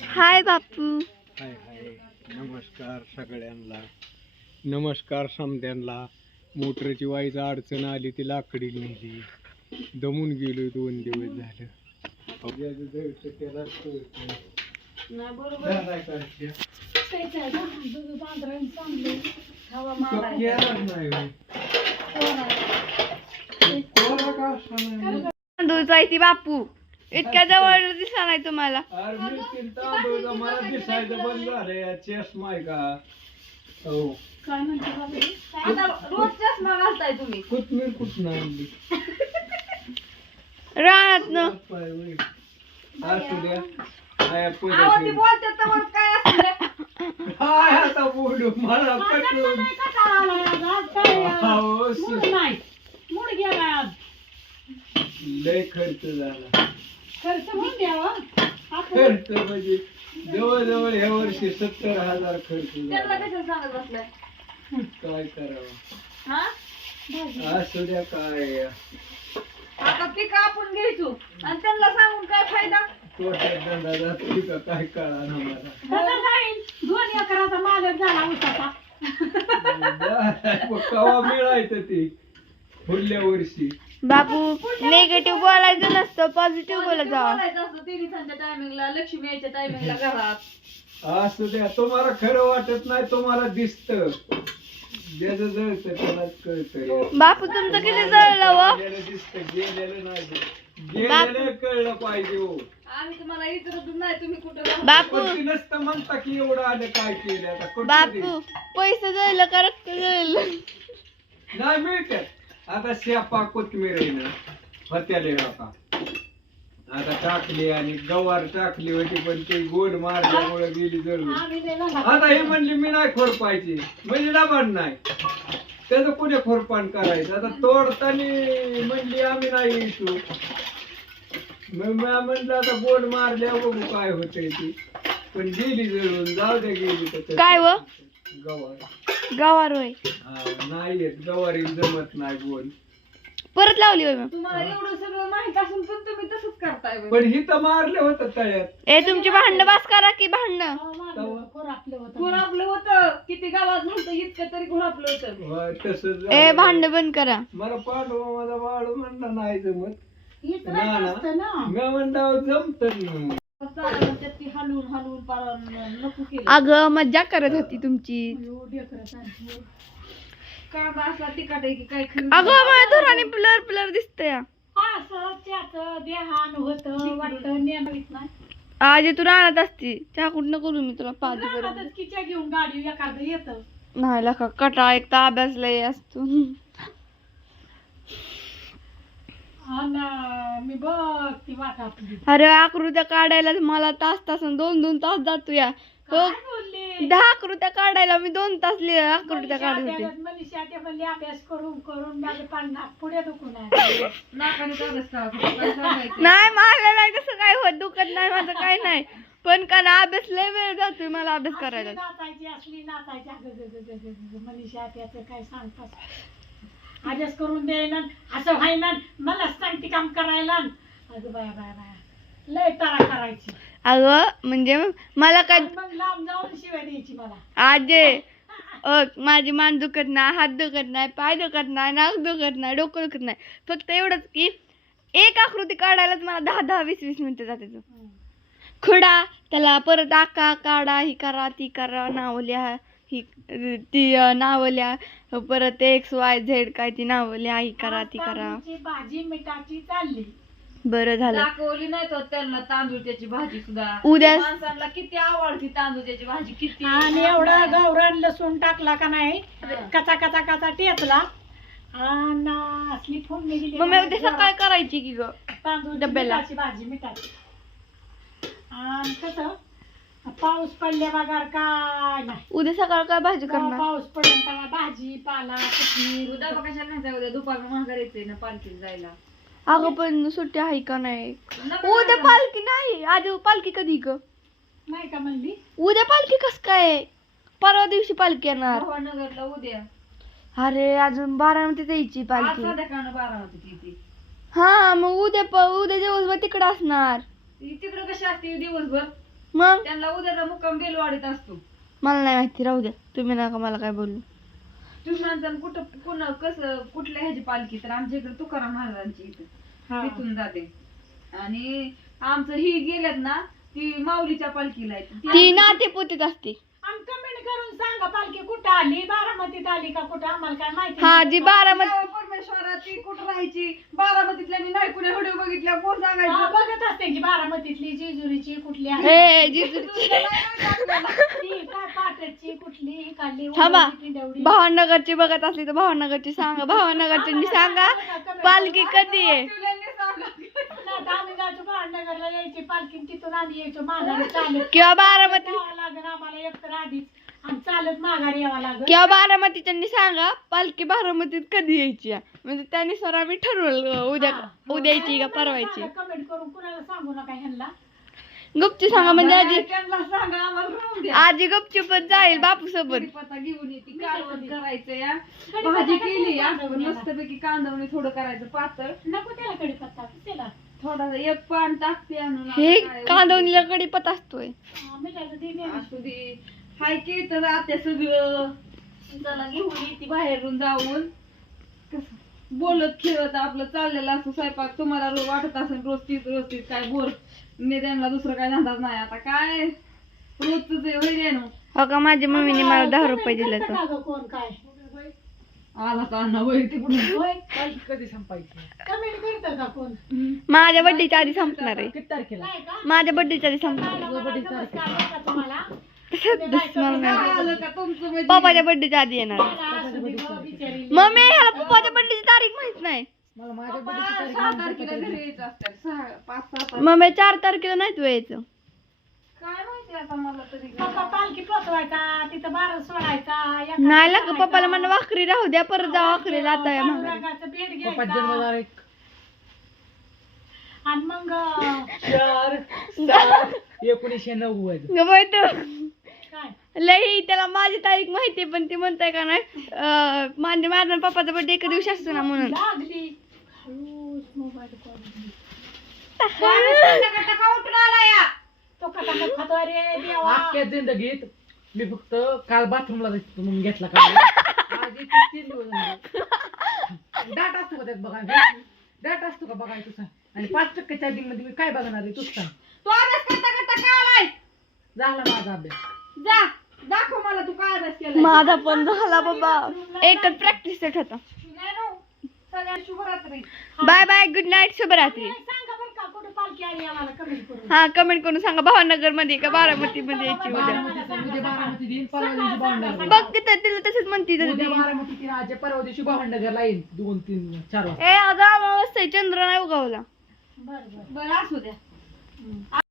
हाय बापू. हाय हाय. नमस्कार सगळ्यांना. नमस्कार समद्यांना. मोटरची वाईच अडचण आली ती लाकडी नेली. दमून गेलो दोन दिवस झालं? तांदूळ जायती बापू. इतक्या जवळ दिसा नाही तुम्हाला. अरे मी मला दिसायचं बंद झालं या चष्मा आहे का? हो. रोज चष्मा घालताय तुम्ही. कुठून आणली? पाय होय. असू द्या. काय पद्धती. बोलते तर काय असतं काय आता बोलू? मला सु- लय खर्च झाला. खर्च म्हणजे जवळजवळ ह्या वर्षी सत्तर हजार खर्च झाला. काय करावं? असू द्या काय. आता पीक आपण घ्यायचो आणि त्यांना सांगून काय फायदा? तोट्यात धंदा जातो का काय कळा ना मला दोन एकराचा मालक झाला उसाचा कवा मिळायचं ते? पुढल्या वर्षी. बापू नेगेटिव्ह बोलायचं नसतं पॉझिटिव्ह बोलत जावा बोलायचं असतं टायमिंगला लक्ष्मी यायच्या टायमिंगला घरात. असू द्या तुम्हाला खरं वाटत नाही तुम्हाला दिसत. ज्याचं जळतं त्यालाच कळतं बापू तुमचं किती जळलं व गेलेलं दिसतं गेलेलं नाही गेलेलं कळलं पाहिजे हो. आम्ही तुम्हाला विचारत नाही तुम्ही कुठं राहता. बापू. नसतं म्हणता की एवढं आलं काय केलं आता बापू? पैसे जळलं का रक्त जळलं. नाही मिळत. आता शेपा कोथमीर आहे ना होत्याले आता आता टाकली आणि गवार टाकली होती पण ते गोड मारल्यामुळे गेली जळून लहान. आता हे म्हणले मी नाही खोरपायची म्हणजे डबान नाही त्याचं कुठे खोरपान करायचं आता तोडताना म्हणली आम्ही नाही येतो म्हणलं आता बोर्ड मारल्या बघू काय होतंय ती पण गेली जळून जाऊ दे गेली तर. काय व? गवार गावार होय. हा, नाही येत. गवारी जमत नाही बोल. परत लावली होय मग. तुम्हाला एवढं सगळं माहीत असून पण तुम्ही तसंच करताय बघ. पण ही तर मारले होतं तळ्यात. ए तुमची भांडणं बास करा की भांडणं. मारलं, होतं. घोरापलं होतं. किती गावात झालं इतकं तरी घोरापलं होतं. होय, तसंच ए झालं. भांडण बंद करा. मला पाठवा माझा बाळू म्हणला नाही जमत. ना. मी म्हणलं जमत अगं मज्जा करत होती तुमची. अगं माझ्या धुराने ब्लर ब्लर दिसतंय. आज तू राहणार असती. त्या कुठनं करू मी तुला बरोबर किच्या घेऊन गाडी एखादं येतं. नाही लका कटा एक तर अभ्यास लय असतो आणि मी बघ ती वाट आपली. अरे आकृत्या काढायला मला तास तास आणि दोन दोन तास जातो या. हो बोलली? दहा आकृत्या काढायला मी दोन तास लिह आकृत्या काढत होते. मनीषा ते म्हणले अभ्यास करून करून माझे पान नाक पुढे दुखून आहे. नाकाने कागद का काय सांगायचं नाही मला नाही तसं काय होत दुखत नाही माझं काय नाही. पण का ना अभ्यास लय वेळ जातोय मला अभ्यास असली करायला. नाचायची असली नाचायची. अगं ग ग ग ग ग ग. मनीषा त्याचं काय सांगतास? अभ्यास करून देईना असं व्हायना मला सांगते काम करायला. अगं बाया बाया बाया लय तरा करायची. अगं म्हणजे मला काय मग लांब जाऊन शिव्या द्यायची मला. आजे अ माझी मान दुखत नाही हात दुखत नाही पाय दुखत नाही नाक दुखत नाही डोकं दुखत नाही. फक्त एवढंच की एक आकृती काढायलाच मला दहा दहा वीस वीस मिनिटं जाते हं. खुडा त्याला परत आका काढा ही करा ती करा नावं लिहा ही ती अ, नावं लिहा परत एक्स वाय झेड काय ती नावं लिहा ही करा ती करा. तांदूळची भाजी मिठाची चालली. बरं झालं. दाखवली नाही तो त्यांना तांदूळ त्याची भाजी सुद्धा. उद्या- माणसांना किती आवडती तांदूळ त्याची भाजी किती आणि एवढा गावरान लसूण टाकला का नाही कचा कचा कचा टेचला. आणि असली फोडणी दिली मग मी उद्या सकाळी करायची की ग? तांदूळ डब्याला. भाजी मिठाची. आणि कसं पाऊस पडले बघार काय नाही. उद्या सकाळ काय भाजी करणार? पाऊस पडेल तेव्हा भाजी पाला कोथिंबीर उद्या बघ कशाला नाही जाऊ द्या दुपार महागार येते ना पालखीला जायला. अगं पण सुट्टी आहे का नाही? नको उद्या ना. पालखी नाही. आज पालखी कधी ग? नाही का म्हणली? उद्या पालखी कस काय? परवा दिवशी पालखी येणार. भवानगरला उद्या. अरे अजून बारामतीत यायची आज पालखी. संध्याकाळनं बारा होती ती ती हा मग उद्या प- उद्या दिवसभर तिकडे असणार. ती तिकडं कशी असते दिवसभर? मग? त्यांना उद्याचा मुक्काम बेलवाडीत असतो. मला नाही माहिती राहू द्या. तुम्ही नका मला काय बोलू. तुम्ही म्हणता कुठं कुण कसं कुठल्या ह्याची पालखी? तर आमच्या इकडे तुकाराम महाराजांची इथं. हा. तिथून जाते. आणि आमचं ही गेल्यात ना ती माऊलीच्या पालखीला ती नाते पोतीत असते. आणि कमेंट करून सांगा पालखी कुठं आली? बारामतीत आली का कुठं? आम्हाला काय माहिती हा नाही. जी बारामती देवा परमेश्वरा ती कुठं राहायची? बारामतीतल्या नाही कुणी व्हिडिओ बघितल्या कोण हा, सांगायचं बघत असते की बारामतीतली जेजुरीची कुठली आहे? हे ती काय कुठली थांबा. उडवली, पिंडवली. भावनगरची बघत असली तर भावनगरची सांगा. भावनगरची सांगा पालखी कधी आहे? नाही तर आम्ही जायचो भांडनगरला यायची पालखी तिथून आम्ही यायचो माघारी चालत. किंवा बारामती. जावं लागेल आम्हाला एकतर आधीच. आणि चालत माघारी यावं लागेल. किंवा बारामतीच्यांनी सांगा पालखी बारामतीत कधी यायची? आहे. म्हणजे त्यानुसार आम्ही ठरवलं उद्या उद्या यायची का परवायची? कमेंट करून कुणाला सांगू नका ह्यांना. गुपची सांगा म्हणजे आजी त्यांना सांगा आम्हाला राहून द्या. आजी गपचूपच जाईल बापू सोबत कढीपत्ता घेऊन येते कालवण करायचं या भाजी केली या? मस्तपैकी कांदवणी थोडं करायचं पातळ. नको त्याला कडीपत्ता त्याला थोडा एक पान टाकते आणून हे आता कांदवणीला कडीपत असतोय. हा. असू दे हाय की तर आत्या सगळं. चला घेऊन येते बाहेरून जाऊन. कसं? बोलत खेळत आपलं चाललेलं असतं स्वयंपाक तुम्हाला रोज वाटत असेल रोज तीच रोज तीच काय बोर? मी त्यांना दुसरं काय धंदाच नाही. आता काय? रोजच नो हो का माझ्या मम्मीने मला दहा रुपये दिले तर कोण काय? आला तिकडून होय कधी संपायची? कमेंट करतं का कोण? माझ्या बड्डेच्या आधी संपणार आहे. किती तारखेला? नाही का? माझ्या बड्डेच्या आधी संपणार मला मला नमस्कार बरं का तुम्हाला? आहे मला नाही. आलं का तुमचं म्हणजे पप्पाच्या बड्डेच्या आधी येणार. आहे. मला असू दे बुवा बिचारी. मम्मी ह्याला पप्पाच्या बड्डेची तारीख माहीत नाही. मला माझ्या पप्पा सहा तारखेला घरी यायचं असतात सहा पाच सहा तारखेला. मम्मी चार तारखेला नाही तू यायचं काय माहिती आता मला तरी पप्पा पालखी पोचवायचा तिथं बारा सोडायचा एका नाही लाग. पप्पाला म्हणा वाखरी राहू द्या परत जा वाखरीला आता या माघारी. पांडुरंगाचं भेट पप्पा घ्यायचा. जन्मदार एक. आणि मग चार सात एकोणीसशे नव्वद. ग बाई तू. काय? लई त्याला माझी तारीख माहिती आहे, पण ती म्हणताय का नाही अं, माझ्या माझा आणि पप्पाचा बड्डे एका दिवशी असतो ना म्हणून. लागली. मोबाईल खातो रे देवा. अख्ख्या जिंदगीत मी फक्त काल बाथरूमला जायचो म्हणून घेतला का आज इथे तीन दिवस झाले. डाटा असतो का त्यात बघा डाटा असतो का बघाय तुझा? आणि पाच टक्के चार्जिंगमध्ये मी काय बघणार आहे सांग तू अभ्यास करता करता काय आलाय? झाला माझा अभ्यास. जा. दाखव मला तू काय अभ्यास केलाय. माझा पण झाला बाबा. एकच प्रॅक्टिस सेट होता. नॅनो, सगळ्या शुभरात्री. बाय बाय गुड नाईट शुभरात्री. पालखी आली आम्हाला कमेंट करून. हा कमेंट करून सांगा भावनगरमध्ये का बारामती मध्ये यायची उद्या? बारामतीचं उद्या बारामती देईन परवा दिवशी भावंडर बघ तिथं तिला तसंच म्हणती तर उद्या ती. बारामती तीन आज परवा दिवशी भावंडरला येईन दोन तीन चार वाजता. ए आज अमावस्या आहे, चंद्र नाही उगवला. बरं बरं. बरं असू द्या.